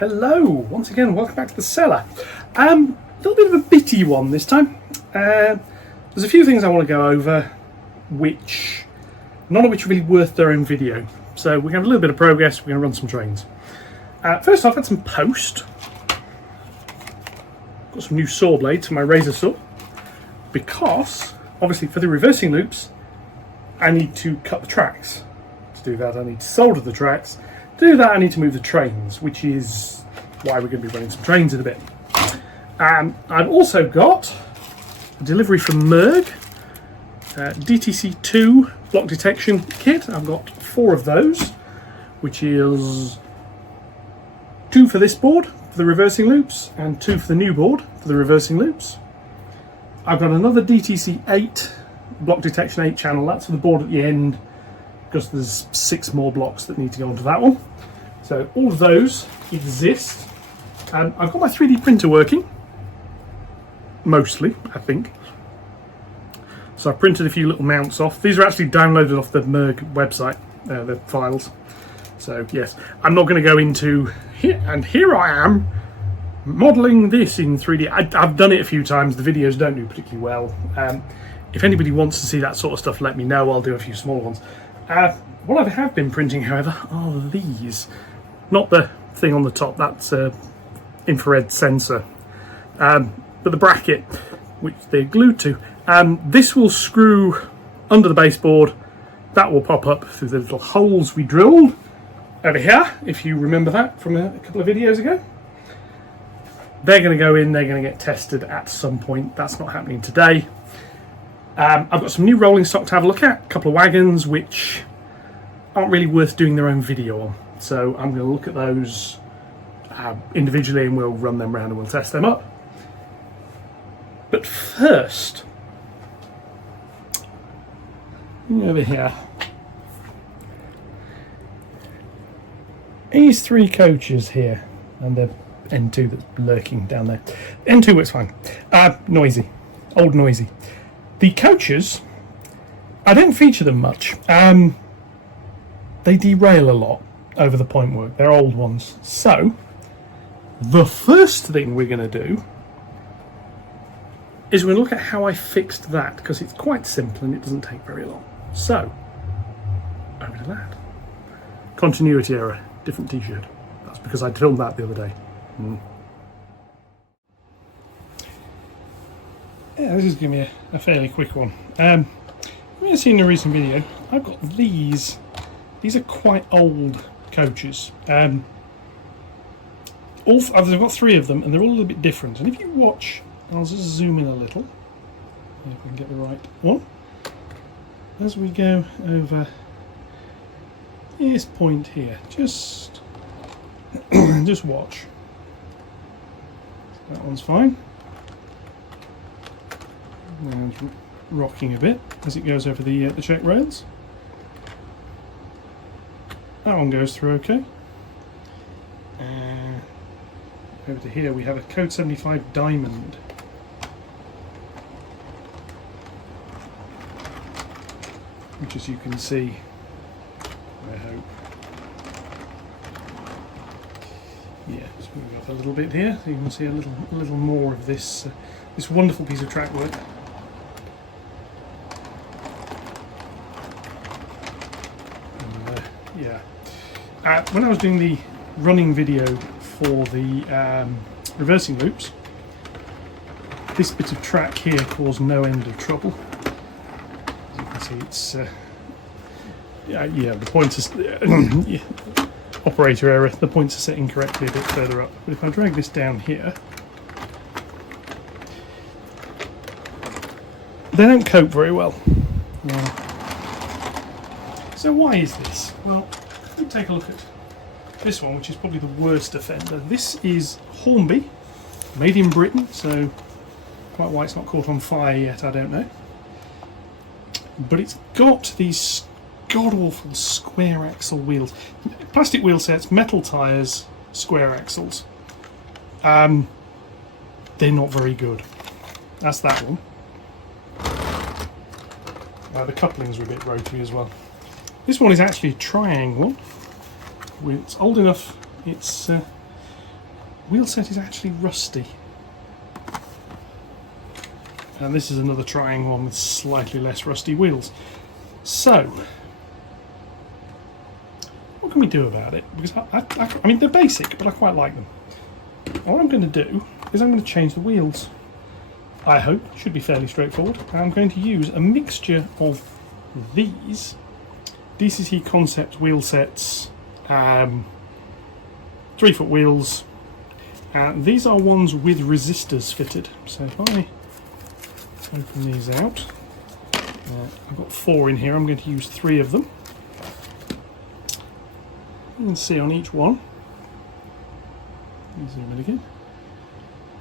Hello, once again, welcome back to the cellar. A little bit of a bitty one this time. There's a few things I want to go over, none of which are really worth their own video. So we're going to have a little bit of progress, we're going to run some trains. First off, I had some post. Got some new saw blades for my razor saw. Because, obviously for the reversing loops, I need to cut the tracks. To do that I need to solder the tracks. To do that I need to move the trains, which is why we're going to be running some trains in a bit. I've also got a delivery from Merg, DTC2 block detection kit. I've got 4 of those, which is 2 for this board for the reversing loops and 2 for the new board for the reversing loops. I've got another DTC8 block detection 8 channel. That's for the board at the end, because there's 6 more blocks that need to go onto that one. So all of those exist. I've got my 3D printer working, mostly, I think. So I printed a few little mounts off. These are actually downloaded off the Merg website, the files. So yes, I'm not going to go into here, and here I am modelling this in 3D. I've done it a few times. The videos don't do particularly well. If anybody wants to see that sort of stuff, let me know. I'll do a few small ones. What I have been printing, however, are these. Not the thing on the top, that's an infrared sensor. But the bracket, which they're glued to. This will screw under the baseboard. That will pop up through the little holes we drilled over here, if you remember that from a couple of videos ago. They're going to go in, they're going to get tested at some point. That's not happening today. I've got some new rolling stock to have a look at, a couple of wagons which aren't really worth doing their own video on. So I'm going to look at those individually and we'll run them around and we'll test them up. But first, over here, these 3 coaches here and the N2 that's lurking down there. N2 works fine. Noisy, old noisy. The coaches, I don't feature them much. They derail a lot over the point work. They're old ones. So, the first thing we're going to do is we're going to look at how I fixed that, because it's quite simple and it doesn't take very long. So, over to that. Continuity error, different t-shirt. That's because I filmed that the other day. Yeah, this is going to be a fairly quick one. You may have seen in a recent video, I've got these. These are quite old coaches. I've got 3 of them, and they're all a little bit different. And if you watch, I'll just zoom in a little, if we can get the right one. As we go over this point here, just watch. That one's fine. And it's rocking a bit as it goes over the check rails. That one goes through okay. Over to here we have a Code 75 Diamond. Which, as you can see, I hope. Yeah, just move up a little bit here so you can see a little more of this this wonderful piece of track work. Yeah. When I was doing the running video for the reversing loops, this bit of track here caused no end of trouble. As you can see, it's the pointers operator error. The points are set incorrectly a bit further up. But if I drag this down here, they don't cope very well. So why is this? Well, we take a look at this one, which is probably the worst offender. This is Hornby, made in Britain, so quite why it's not caught on fire yet, I don't know. But it's got these god-awful square axle wheels. Plastic wheel sets, metal tyres, square axles. They're not very good. That's that one. The couplings are a bit rotary as well. This one is actually a triangle. It's old enough. It's wheel set is actually rusty. And this is another trying one with slightly less rusty wheels. So, what can we do about it? Because I mean, they're basic, but I quite like them. And what I'm going to do is I'm going to change the wheels. I hope should be fairly straightforward. I'm going to use a mixture of these DCC Concept wheel sets, 3-foot wheels. These are ones with resistors fitted. So if I open these out, I've got 4 in here. I'm going to use 3 of them. You can see on each one. Let me zoom in again.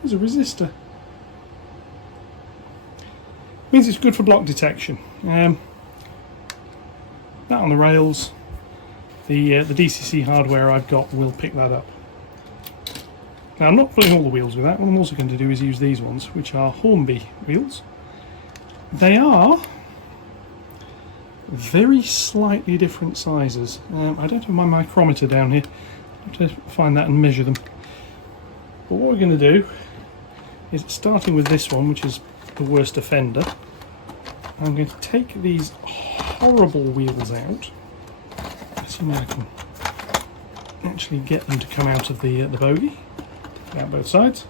There's a resistor. Means it's good for block detection. That on the rails. The DCC hardware I've got will pick that up. Now I'm not putting all the wheels with that. What I'm also going to do is use these ones, which are Hornby wheels. They are very slightly different sizes. I don't have my micrometer down here. I have to find that and measure them. But what we're going to do is, starting with this one, which is the worst offender, I'm going to take these horrible wheels out. Assuming I can actually get them to come out of the bogey, out both sides.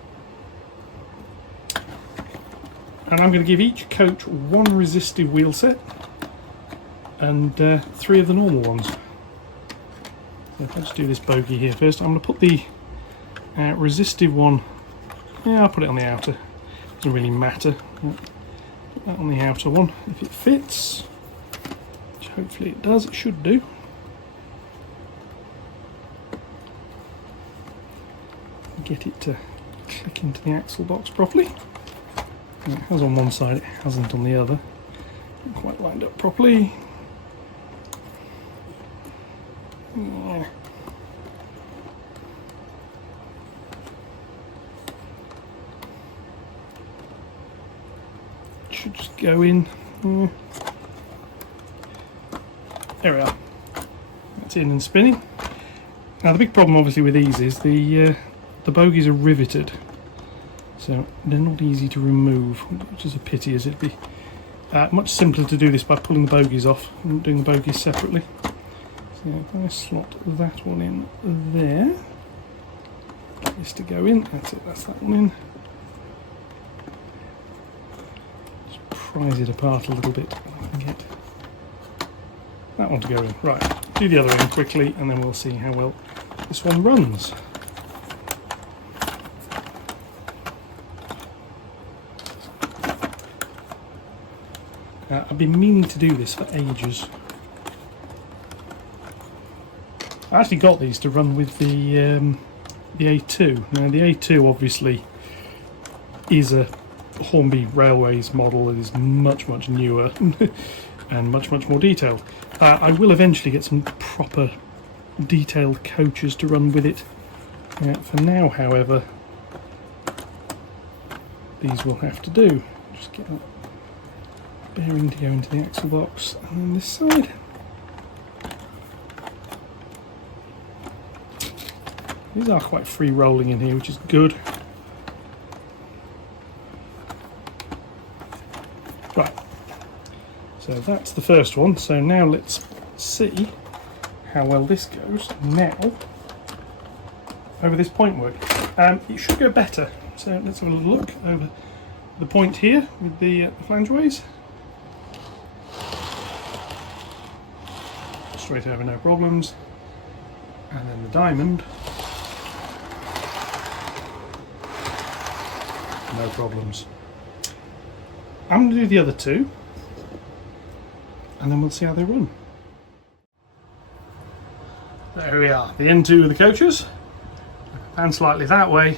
And I'm going to give each coach 1 resistive wheel set and 3 of the normal ones. So if I just do this bogey here first, I'm going to put the resistive one, yeah, I'll put it on the outer, doesn't really matter. Put that on the outer one if it fits, which hopefully it does, it should do. Get it to click into the axle box properly. And it has on one side, it hasn't on the other. Not quite lined up properly. Yeah. Should just go in. Yeah. There we are. That's in and spinning. Now the big problem obviously with these is the bogies are riveted, so they're not easy to remove, which is a pity, as it'd be much simpler to do this by pulling the bogies off and doing the bogies separately. So if I slot that one in there, get this to go in, that's it, that's that one in. Just prise it apart a little bit, I can get that one to go in. Right, do the other end quickly and then we'll see how well this one runs. I've been meaning to do this for ages. I actually got these to run with the A2. Now the A2 obviously is a Hornby Railways model that is much newer and much more detailed. I will eventually get some proper detailed coaches to run with it. For now, however, these will have to do. Just get that bearing to go into the axle box, and then this side. These are quite free rolling in here, which is good. Right, so that's the first one. So now let's see how well this goes now over this point work. It should go better. So let's have a look over the point here with the flangeways. Straight over, no problems. And then the diamond, no problems. I'm going to do the other two and then we'll see how they run. There we are, the end two of the coaches, and slightly that way,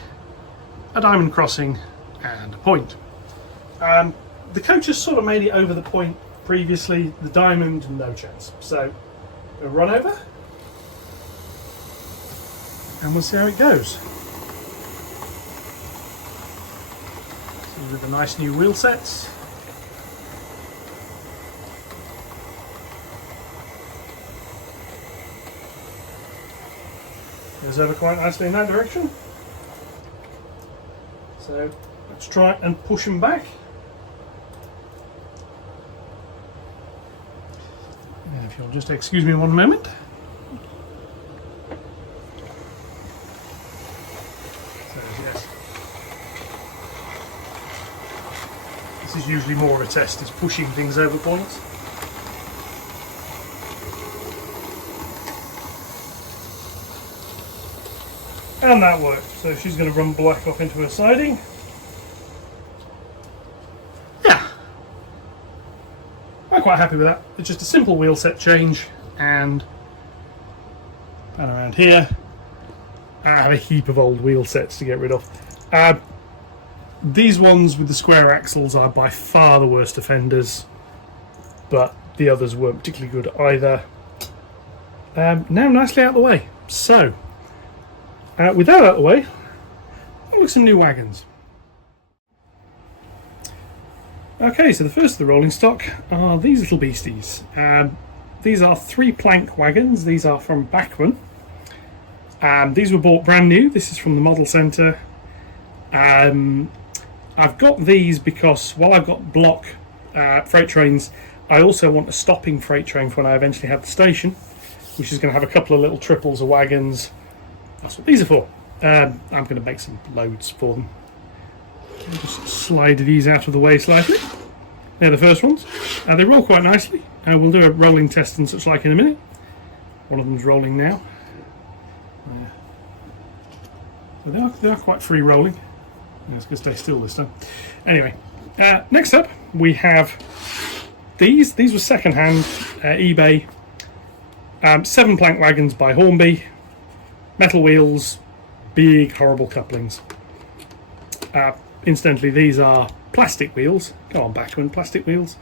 a diamond crossing and a point. The coaches sort of made it over the point previously, the diamond no chance. So we'll run over and we'll see how it goes. With the nice new wheel sets. Goes over quite nicely in that direction. So let's try and push them back. And if you'll just excuse me one moment. So yes, this is usually more of a test, is pushing things over points. And that worked. So she's going to run black off into her siding. Yeah, I'm quite happy with that. It's just a simple wheel set change, and around here I have a heap of old wheel sets to get rid of. These ones with the square axles are by far the worst offenders, but the others weren't particularly good either. Now nicely out of the way. So with that out of the way, I'll look at some new wagons. Okay, so the first of the rolling stock are these little beasties. These are 3-plank wagons. These are from Bachmann. These were bought brand new. This is from the model centre. I've got these because while I've got block freight trains, I also want a stopping freight train for when I eventually have the station, which is going to have a couple of little triples of wagons. That's what these are for. I'm going to make some loads for them. I'll just slide these out of the way slightly. They're the first ones. They roll quite nicely. We'll do a rolling test and such like in a minute. One of them's rolling now. So they are quite free rolling. I'm just going to stay still this time. Anyway, next up we have these. These were second-hand eBay. 7-plank wagons by Hornby. Metal wheels, big horrible couplings. Incidentally, these are plastic wheels. Go on, Bachmann, plastic wheels.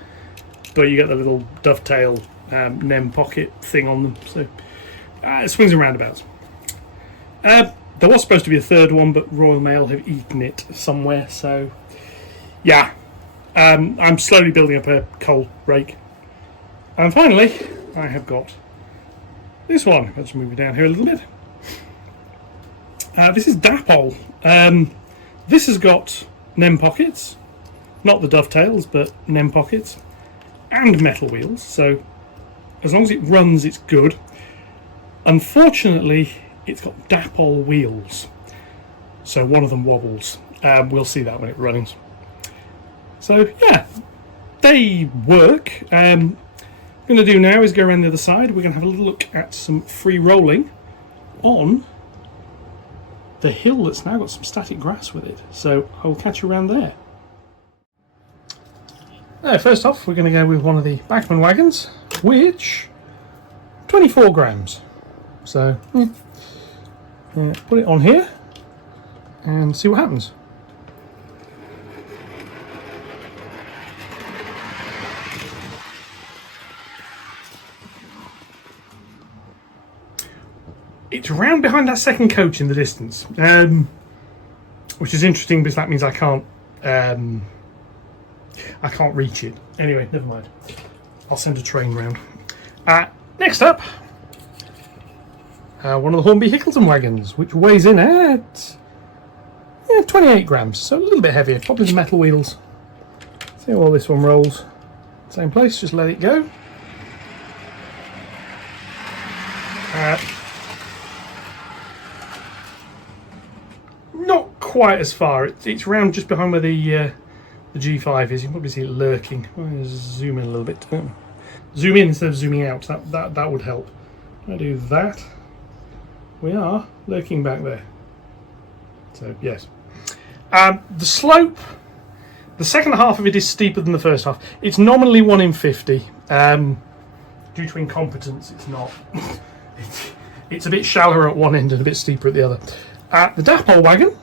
But you get the little dovetail NEM pocket thing on them. So it swings and roundabouts. There was supposed to be a third one, but Royal Mail have eaten it somewhere. So yeah, I'm slowly building up a coal rake. And finally, I have got this one. Let's move it down here a little bit. This is Dapol. This has got NEM pockets, not the dovetails, but NEM pockets, and metal wheels. So as long as it runs, it's good. Unfortunately, it's got Dapol wheels, so one of them wobbles. We'll see that when it runs. So yeah, they work. What I'm going to do now is go around the other side. We're going to have a little look at some free rolling on the hill that's now got some static grass with it. So I'll catch you around there. First off, we're going to go with one of the Bachmann wagons, which 24 grams. So put it on here and see what happens. It's round behind that second coach in the distance, which is interesting because that means I can't reach it. Anyway, never mind. I'll send a train round. Next up, one of the Hornby wagons, which weighs in at 28 grams, so a little bit heavier. Probably the metal wheels. See how well this one rolls. Same place, just let it go. Not quite as far. It's round just behind where the G5 is. You can probably see it lurking. I'll zoom in a little bit. Zoom in instead of zooming out. That would help. I do that. We are lurking back there. So yes. The slope, the second half of it is steeper than the first half. It's nominally 1 in 50. Due to incompetence, it's not. It's a bit shallower at one end and a bit steeper at the other. The Dapol wagon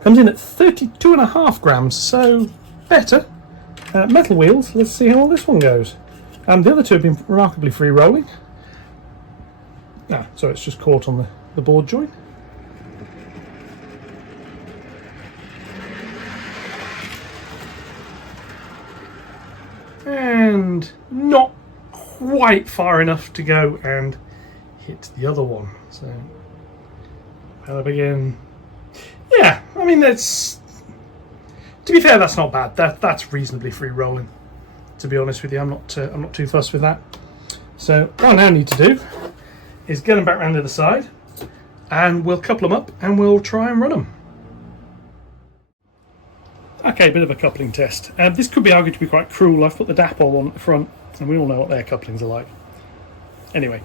comes in at 32.5 grams, so better. Metal wheels, let's see how well this one goes. The other two have been remarkably free rolling. So it's just caught on the board joint. And not quite far enough to go and hit the other one. So, up again. Yeah, I mean, that's, to be fair, that's not bad. That's reasonably free rolling. To be honest with you, I'm not too fussed with that. So what I now need to do is get them back round to the side, and we'll couple them up and we'll try and run them. Okay, bit of a coupling test. This could be argued to be quite cruel. I've put the Dapol on at the front, and we all know what their couplings are like. Anyway,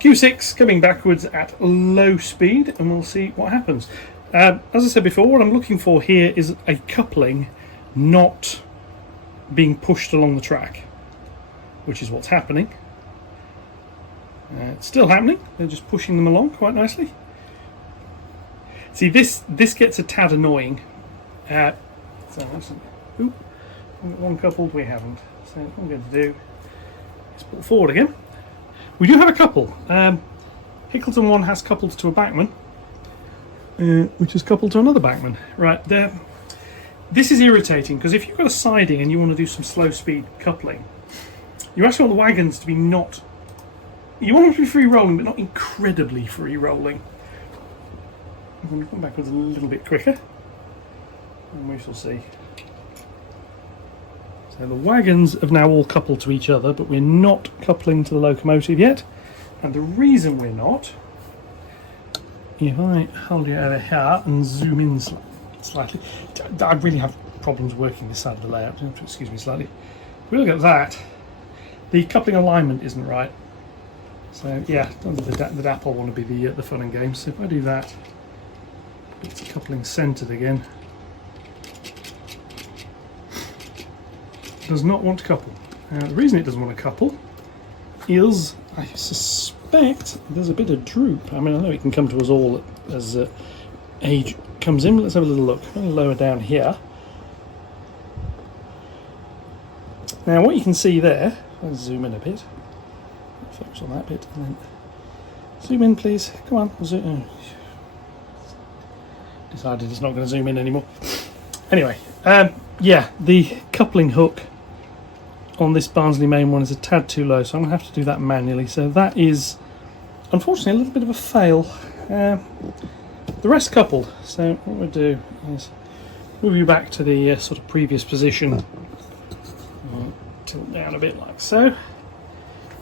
Q6 coming backwards at low speed, and we'll see what happens. As I said before, what I'm looking for here is a coupling not being pushed along the track, which is what's happening. It's still happening. They're just pushing them along quite nicely. See, this gets a tad annoying. So that's one coupled, we haven't. So what I'm going to do is pull forward again. We do have a couple. Hickleton one has coupled to a Bachmann, which is coupled to another Bachmann. Right there. This is irritating because if you've got a siding and you want to do some slow speed coupling, you actually want the wagons to be not. You want them to be free rolling, but not incredibly free rolling. I'm going to come backwards a little bit quicker, and we shall see. So the wagons have now all coupled to each other, but we're not coupling to the locomotive yet. And the reason we're not, if I hold you over here and zoom in slightly, I really have problems working this side of the layout. Excuse me slightly. If we look at that, the coupling alignment isn't right. So yeah, the Dapol want to be the fun and games. So if I do that, it's coupling centered again. Does not want to couple. The reason it doesn't want to couple is, I suspect, there's a bit of droop. I mean, I know it can come to us all as age comes in, but let's have a little look. A little lower down here. Now, what you can see there, let's zoom in a bit. Focus on that bit, and then zoom in, please. Come on, zoom. Decided it's not going to zoom in anymore. Anyway, yeah, the coupling hook on this Barnsley main one is a tad too low, so I'm going to have to do that manually. So that is, unfortunately, a little bit of a fail. The rest coupled. So what we'll do is move you back to the sort of previous position. Tilt down a bit like so.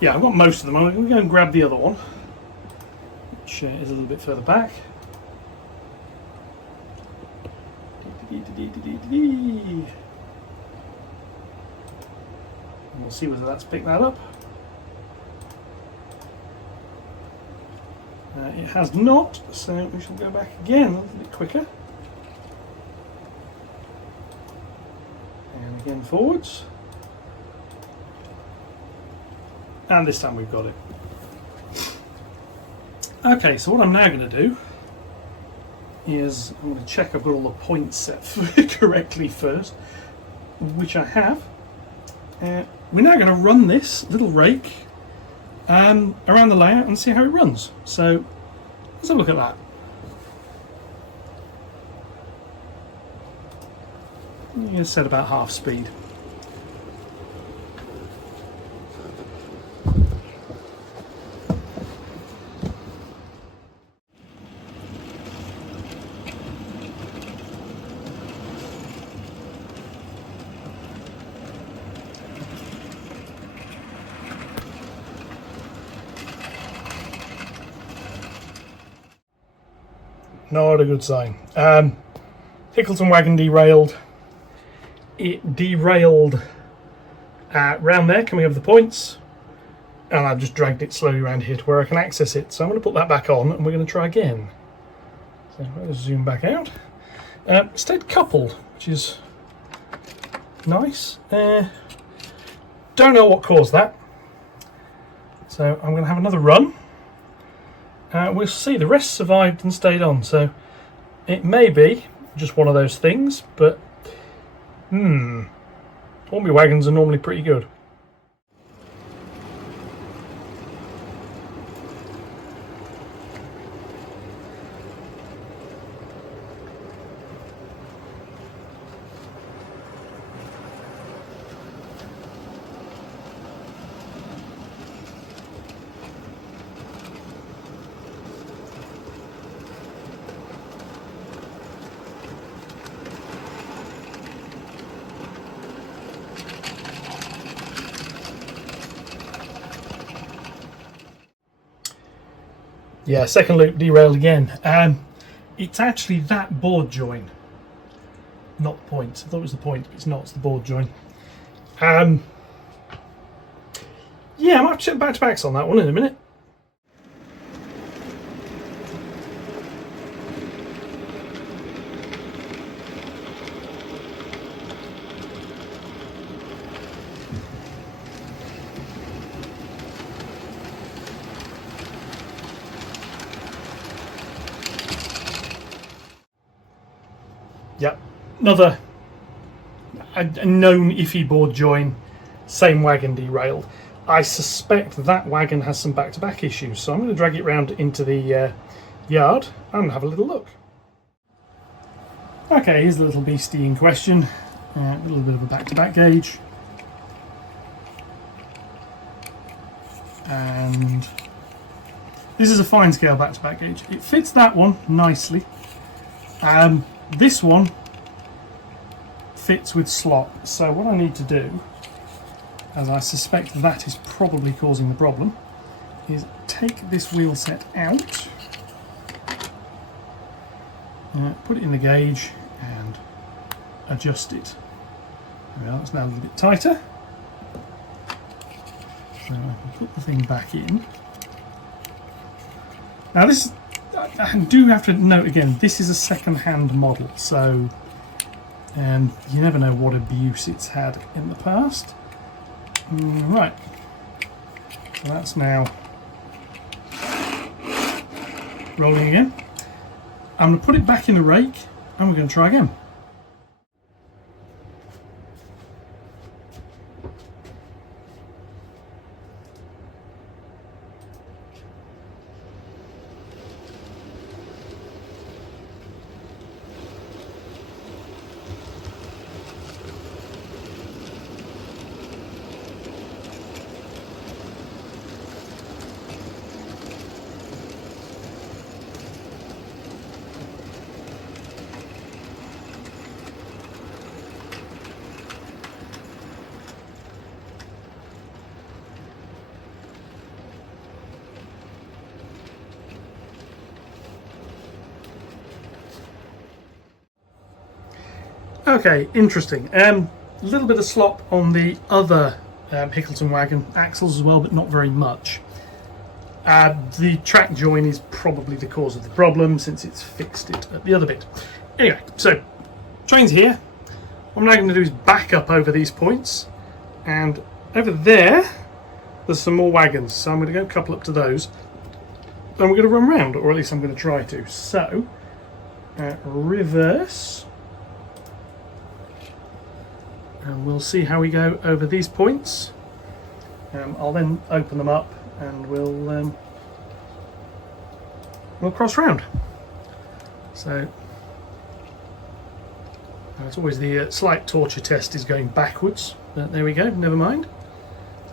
Yeah, I've got most of them. I'm going to go and grab the other one, which is a little bit further back. And we'll see whether that's picked that up. It has not, so we shall go back again a little bit quicker. And again forwards. And this time we've got it. Okay, so what I'm now going to do is I'm going to check I've got all the points set correctly first, which I have. We're now going to run this little rake around the layout and see how it runs. So let's have a look at that. I'm going to set about half speed. Not a good sign. Hickleton wagon derailed. It derailed round there, coming over the points, and I've just dragged it slowly around here to where I can access it. So I'm going to put that back on, and we're going to try again. So I'm going to zoom back out. Stayed coupled, which is nice. Don't know what caused that. So I'm going to have another run. We'll see. The rest survived and stayed on, so it may be just one of those things, but Hornby wagons are normally pretty good. Yeah, second loop derailed again. It's actually that board join, not the point. I thought it was the point, but it's not. It's the board join. Yeah, I might check back-to-backs on that one in a minute. Yep, another a known iffy board join, same wagon derailed. I suspect that wagon has some back-to-back issues, so I'm going to drag it round into the yard and have a little look. Okay, here's the little beastie in question. A little bit of a back-to-back gauge. And this is a fine scale back-to-back gauge. It fits that one nicely. This one fits with slot, so what I need to do, as I suspect that is probably causing the problem, is take this wheel set out, put it in the gauge and adjust it. There we are, it's now a little bit tighter. So I can put the thing back in. Now this, I do have to note again, this is a second-hand model, so you never know what abuse it's had in the past. Right, so that's now rolling again. I'm going to put it back in the rake and we're going to try again. Okay, interesting. A little bit of slop on the other Hickleton wagon axles as well, but not very much. The track join is probably the cause of the problem since it's fixed it at the other bit. Anyway, so train's here. What I'm now going to do is back up over these points, and over there there's some more wagons, so I'm going to go couple up to those. Then we're going to run round, or at least I'm going to try to. So, reverse. And we'll see how we go over these points. I'll then open them up and we'll cross round. So it's always the slight torture test is going backwards, but there we go, never mind.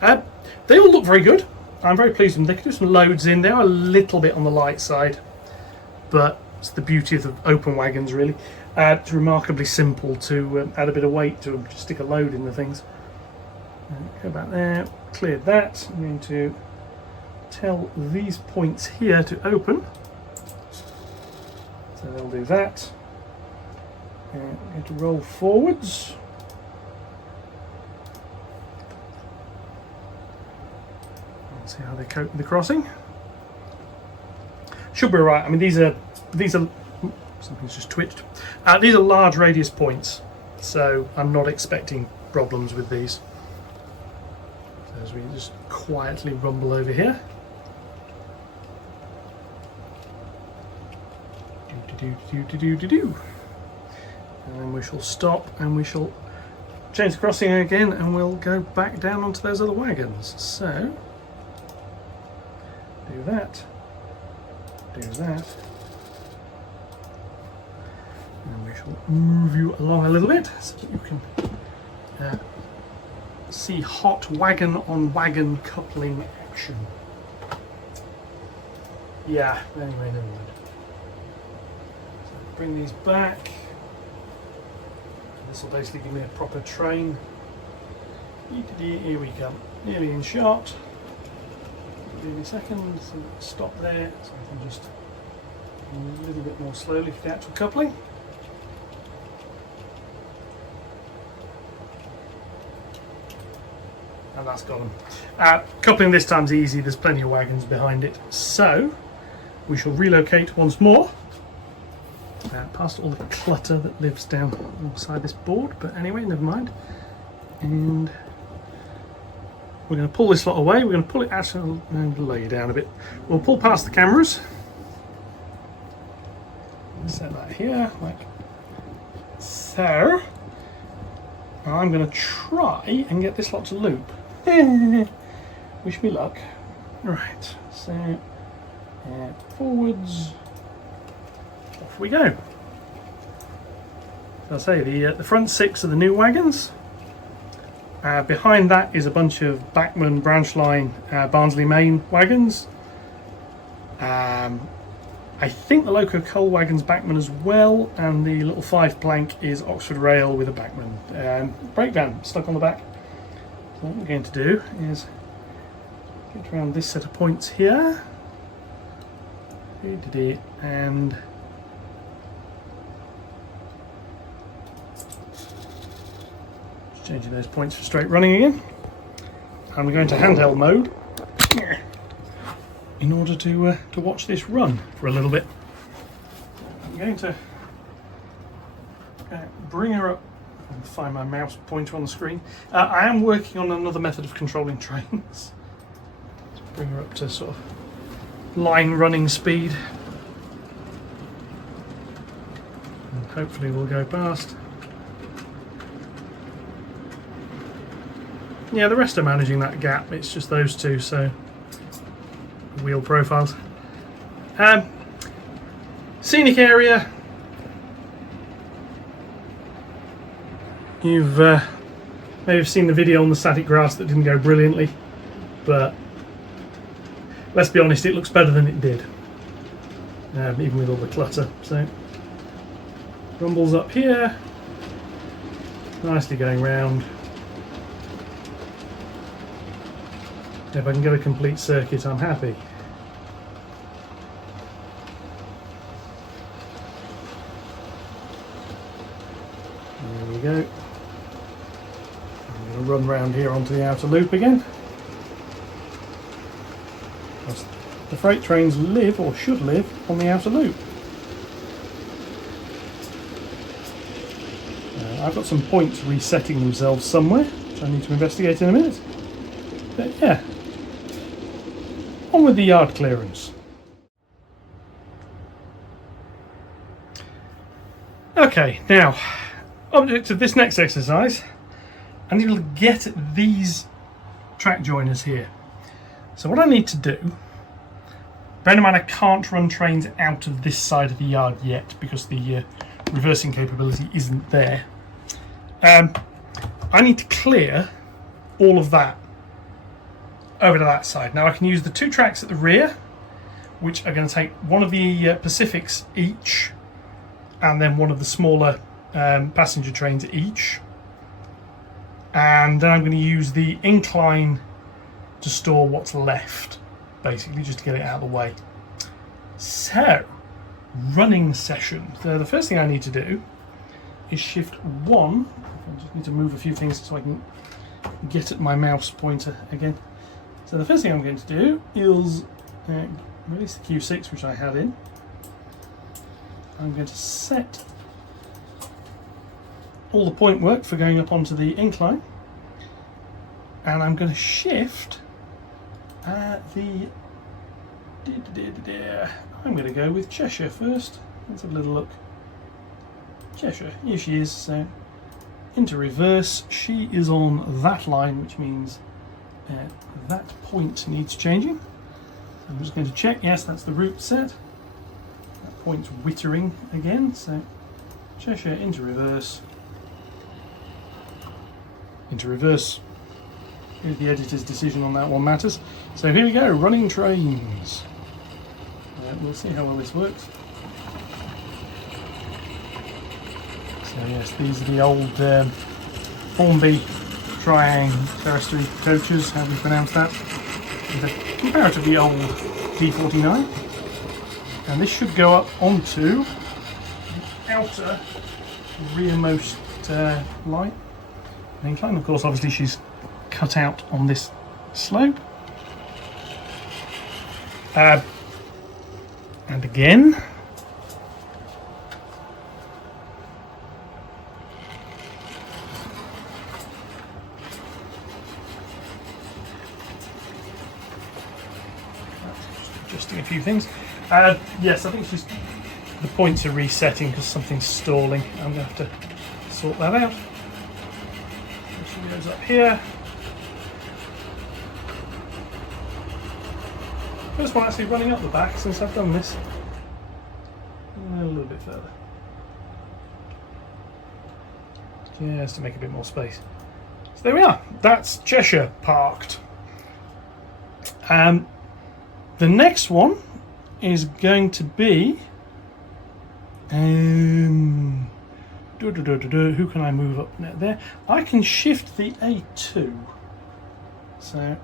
They all look very good. I'm very pleased with them. They can do some loads in. They are a little bit on the light side, but it's the beauty of the open wagons really. It's remarkably simple to add a bit of weight to them, just stick a load in the things. Go back there, cleared that. I'm going to tell these points here to open. So they'll do that. I'm going to roll forwards. Let's see how they cope with the crossing. Should be alright. I mean, these are something's just twitched. These are large radius points, so I'm not expecting problems with these. So as we just quietly rumble over here. And then we shall stop and we shall change the crossing again and we'll go back down onto those other wagons. So, do that, do that. And we shall move you along a little bit so that you can see hot wagon on wagon coupling action. Yeah, anyway, never mind. So bring these back. This will basically give me a proper train. Here we come. Nearly in shot. Give me a second, so stop there, so I can just a little bit more slowly for the actual coupling. And that's got them. Coupling this time's easy, there's plenty of wagons behind it. So, we shall relocate once more. Past all the clutter that lives down alongside this board, but anyway, never mind. And we're going to pull this lot away. We're going to pull it out and lay it down a bit. We'll pull past the cameras. Set that here, like so. I'm going to try and get this lot to loop. Wish me luck. Right, so forwards. Off we go. So I'll say the front 6 are the new wagons. Behind that is a bunch of Bachmann branch line Barnsley Main wagons. I think the loco coal wagon's Bachmann as well, and the little 5 plank is Oxford Rail with a Bachmann brake van stuck on the back. So what we're going to do is get around this set of points here, and just changing those points for straight running again. And we're going to handheld mode in order to watch this run for a little bit. I'm going to bring her up and find my mouse pointer on the screen. I am working on another method of controlling trains. Let's bring her up to sort of line running speed. And hopefully we'll go past. Yeah, the rest are managing that gap, it's just those two, so wheel profiles. Scenic area. You've may have seen the video on the static grass that didn't go brilliantly, but let's be honest, it looks better than it did, even with all the clutter. So rumbles up here, nicely going round. If I can get a complete circuit, I'm happy. There we go. I'm going to run round here onto the outer loop again. The freight trains live, or should live, on the outer loop. I've got some points resetting themselves somewhere, which I need to investigate in a minute. But yeah. On with the yard clearance. Okay, now, object of this next exercise, I need to get these track joiners here. So what I need to do, bear in mind I can't run trains out of this side of the yard yet because the reversing capability isn't there. I need to clear all of that over to that side. Now I can use the 2 tracks at the rear, which are going to take one of the Pacifics each, and then one of the smaller passenger trains each. And then I'm going to use the incline to store what's left, basically, just to get it out of the way. So, running session. So the first thing I need to do is shift 1. I just need to move a few things so I can get at my mouse pointer again. So the first thing I'm going to do is release the Q6, which I had in. I'm going to set all the point work for going up onto the incline, and I'm going to shift I'm going to go with Cheshire first. Let's have a little look. Cheshire, here she is. So into reverse, she is on that line, which means that point needs changing. I'm just going to check, yes, that's the route set. That point's wittering again, so Cheshire into reverse. Into reverse. Here's the editor's decision on that one matters. So here we go, running trains. We'll see how well this works. So yes, these are the old Hornby Triang terrestrial coaches, how do you pronounce that? with a comparatively old D49. And this should go up onto the outer rearmost light incline. Of course, obviously she's cut out on this slope. And again, adjusting a few things. Yes, I think she's, the points are resetting because something's stalling. I'm going to have to sort that out. So she goes up here. First one actually running up the back since I've done this. A little bit further. Just to make a bit more space. So there we are. That's Cheshire parked. The next one is going to be who can I move up there? I can shift the A2, so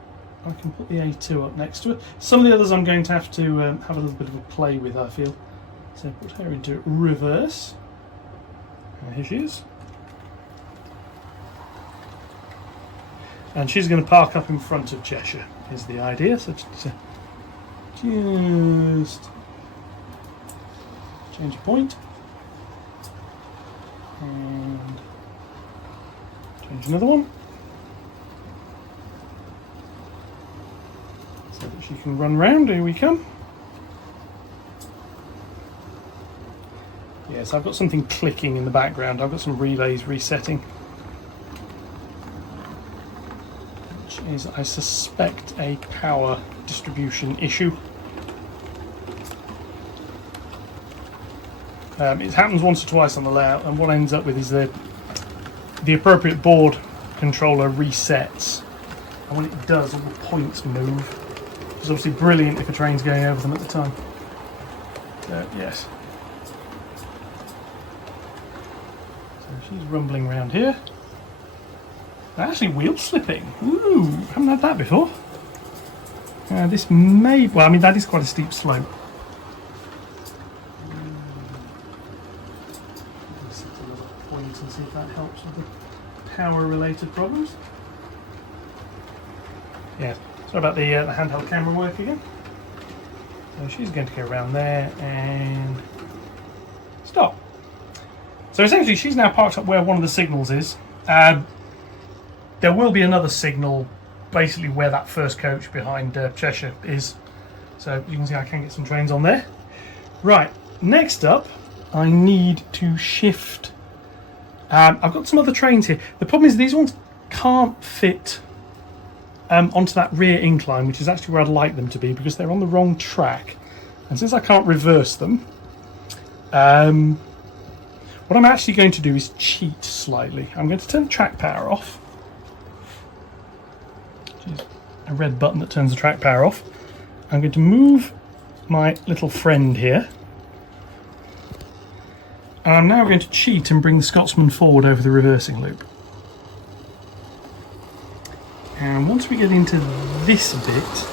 I can put the A2 up next to it. Some of the others I'm going to have a little bit of a play with, I feel. So put her into reverse. And here she is. And she's going to park up in front of Cheshire, is the idea. So just change a point. And change another one. So that she can run round. Here we come. Yes, I've got something clicking in the background. I've got some relays resetting. Which is, I suspect, a power distribution issue. It happens once or twice on the layout, and what ends up with is the appropriate board controller resets, and when it does, all the points move. Which is obviously brilliant if a train's going over them at the time. Yes. So she's rumbling around here. Actually, wheel slipping. Ooh, haven't had that before. This may, well, I mean, that is quite a steep slope. Point and see if that helps with the power-related problems. Yeah, sorry about the handheld camera work again. So she's going to go around there and stop. So essentially, she's now parked up where one of the signals is. There will be another signal basically where that first coach behind Cheshire is. So you can see I can get some trains on there. Right, next up, I need to shift. I've got some other trains here. The problem is these ones can't fit onto that rear incline, which is actually where I'd like them to be because they're on the wrong track. And since I can't reverse them, what I'm actually going to do is cheat slightly. I'm going to turn the track power off. Which is a red button that turns the track power off. I'm going to move my little friend here. And I'm now going to cheat and bring the Scotsman forward over the reversing loop. And once we get into this bit,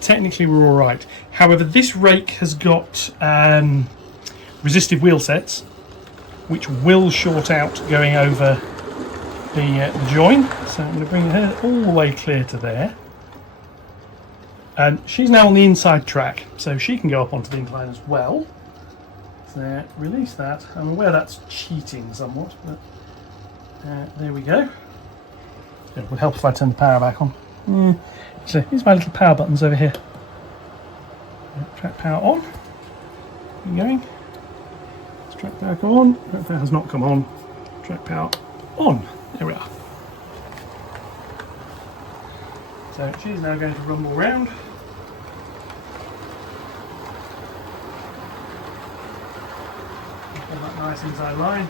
technically we're all right. However, this rake has got resistive wheel sets, which will short out going over the join. So I'm going to bring her all the way clear to there. And she's now on the inside track, so she can go up onto the incline as well. So release that. I'm aware that's cheating somewhat, but there we go. It would help if I turn the power back on. So here's my little power buttons over here. Track power on. Keep going. Track power come on. Track power has not come on. Track power on. There we are. So she's now going to rumble round. Get that nice inside line.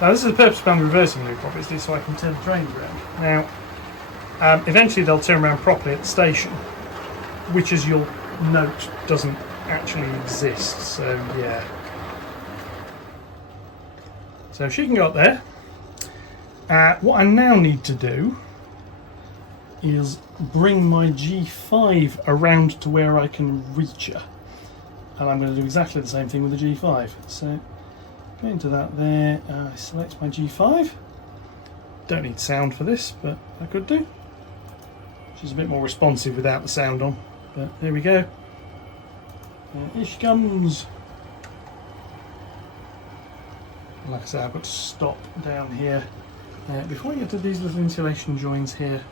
Now this is the purpose behind the reversing loop, obviously, so I can turn the trains around. Now, eventually they'll turn around properly at the station, which, as you'll note, doesn't actually exist. So yeah. So she can go up there. What I now need to do is bring my G5 around to where I can reach her. And I'm going to do exactly the same thing with the G5. So go into that there, I select my G5. Don't need sound for this, but I could do. She's a bit more responsive without the sound on, but there we go. Here she comes. Like I say, I've got to stop down here. Before I get to these little insulation joins here,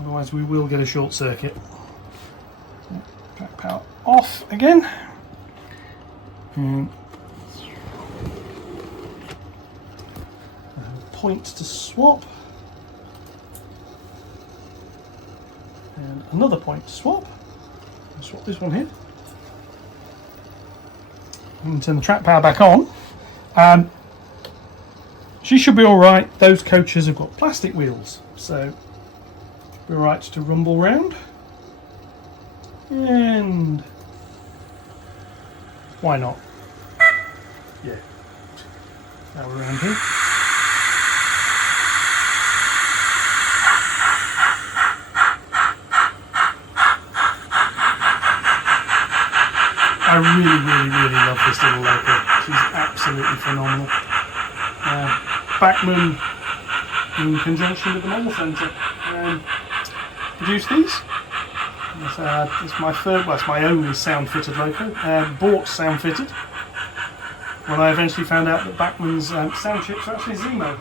otherwise we will get a short circuit. Back power off again. Point to swap. And another point to swap. I'll swap this one here. And turn the track power back on. She should be alright. Those coaches have got plastic wheels, so we're right to rumble round. And why not? Yeah. Now we're around here. I really love this little Leopard. She's absolutely phenomenal. Bachmann, in conjunction with the Model Centre, produced these. It's my third, well, it's my only sound-fitted loco. Bought sound-fitted when I eventually found out that Bachmann's sound chips are actually Zemo.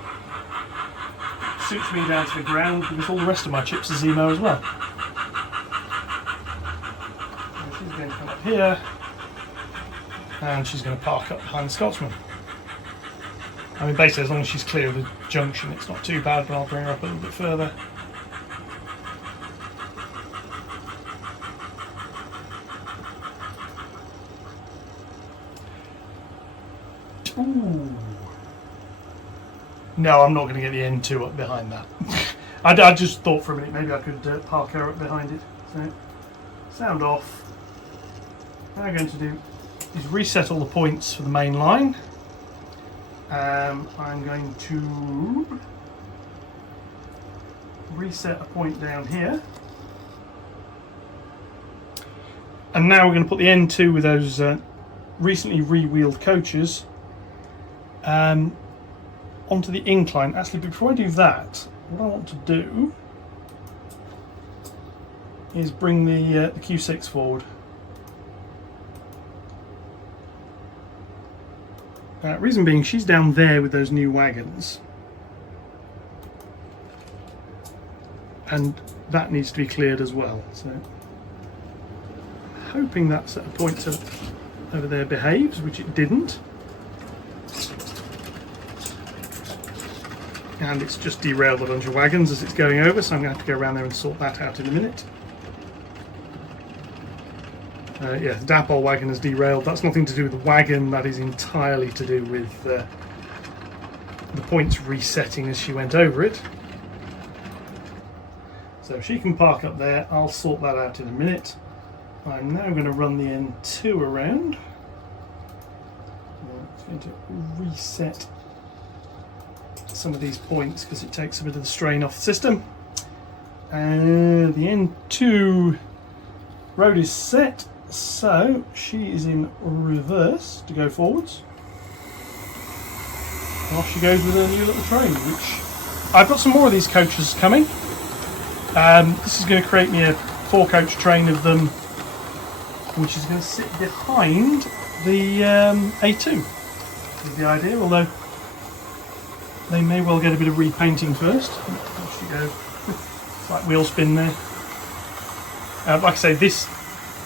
Suits me down to the ground because all the rest of my chips are Zemo as well. And she's going to come up here. And she's going to park up behind the Scotsman. I mean, basically, as long as she's clear of the junction, it's not too bad, but I'll bring her up a little bit further. Ooh. No, I'm not going to get the N2 up behind that. I just thought for a minute maybe I could park her up behind it. So, sound off. What I'm going to do is reset all the points for the main line. I'm going to reset a point down here. And now we're going to put the N2 with those recently re-wheeled coaches onto the incline. Actually, before I do that, what I want to do is bring the Q6 forward. Reason being, she's down there with those new wagons, and that needs to be cleared as well. So, hoping that set of points over there behaves, which it didn't, and it's just derailed a bunch of wagons as it's going over. So I'm going to have to go around there and sort that out in a minute. Yeah, the Dapol wagon has derailed. That's nothing to do with the wagon, that is entirely to do with the points resetting as she went over it. So she can park up there. I'll sort that out in a minute. I'm now going to run the N2 around. It's going to reset some of these points because it takes a bit of the strain off the system. And the N2 road is set. So she is in reverse to go forwards. Off she goes with her new little train, which I've got some more of these coaches coming. This is going to create me a 4-coach train of them, which is going to sit behind the A2. Is the idea, although they may well get a bit of repainting first. Off she goes. Slight wheel spin there. Like I say, the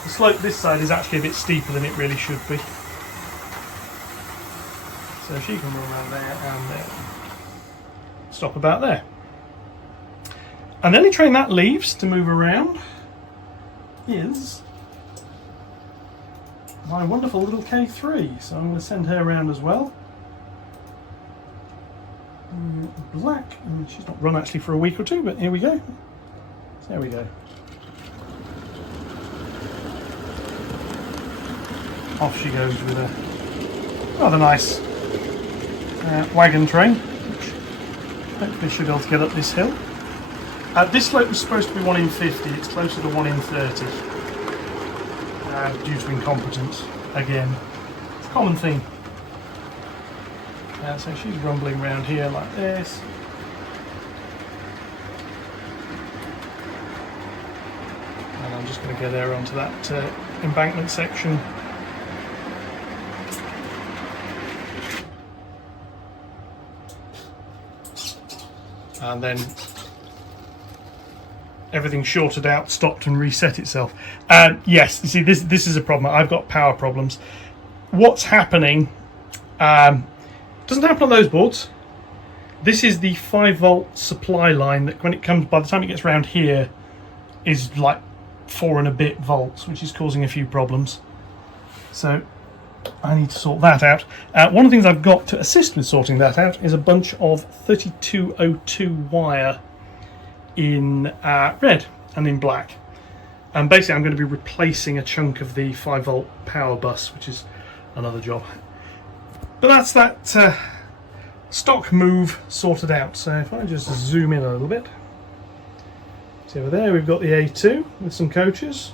slope this side is actually a bit steeper than it really should be. So she can run around there and stop about there. And the only train that leaves to move around is my wonderful little K3. So I'm going to send her around as well. Black. She's not run actually for a week or two, but here we go. There we go. Off she goes with a rather nice wagon train, which hopefully should be able to get up this hill. This slope was supposed to be 1 in 50, it's closer to 1 in 30, due to incompetence, again. It's a common theme. So she's rumbling around here like this. And I'm just going to get her onto that embankment section. And then everything shorted out, stopped and reset itself. Yes, you see, this is a problem. I've got power problems. What's happening doesn't happen on those boards. This is the 5-volt supply line that when it comes, by the time it gets around here, is like 4 and a bit volts, which is causing a few problems. So I need to sort that out. One of the things I've got to assist with sorting that out is a bunch of 3202 wire in red and in black. And basically I'm going to be replacing a chunk of the 5-volt power bus, which is another job. But that's that stock move sorted out. So if I just zoom in a little bit. So over there we've got the A2 with some coaches.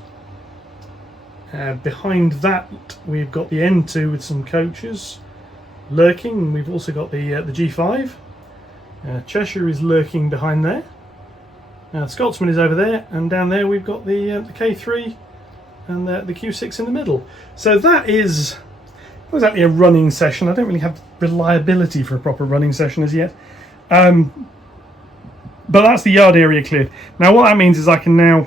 Behind that we've got the N2 with some coaches lurking. We've also got the G5. Cheshire is lurking behind there. Scotsman is over there, and down there we've got the K3 and the Q6 in the middle. So that is not exactly a running session. I don't really have reliability for a proper running session as yet. But that's the yard area cleared. Now what that means is I can now,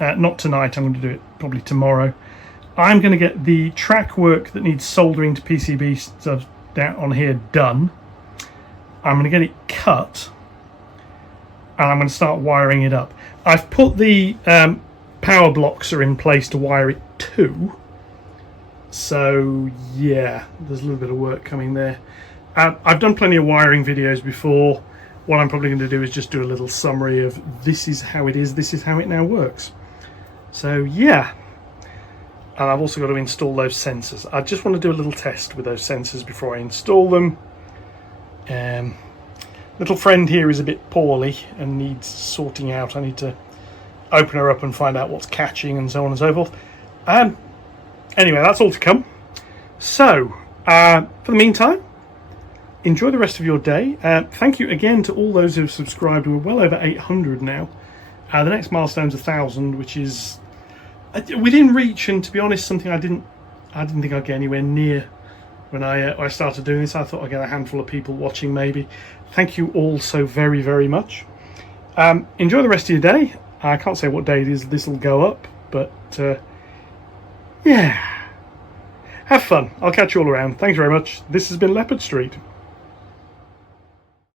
not tonight, I'm going to do it probably tomorrow, I'm going to get the track work that needs soldering to PCB stuff down on here done. I'm going to get it cut, and I'm going to start wiring it up. I've put the power blocks are in place to wire it to. So yeah, there's a little bit of work coming there. I've done plenty of wiring videos before. What I'm probably going to do is just do a little summary of this is how it is, this is how it now works. So yeah, and I've also got to install those sensors. I just want to do a little test with those sensors before I install them. Little friend here is a bit poorly and needs sorting out. I need to open her up and find out what's catching and so on and so forth. Anyway, that's all to come. So, for the meantime, enjoy the rest of your day. Thank you again to all those who have subscribed. We're well over 800 now. The next milestone's 1,000, which is within reach, and to be honest, something I didn't think I'd get anywhere near when I started doing this. I thought I'd get a handful of people watching maybe. Thank you all so very, very much. Enjoy the rest of your day. I can't say what day it is this will go up, but yeah, have fun. I'll catch you all around. Thanks very much. This has been Leopard Street.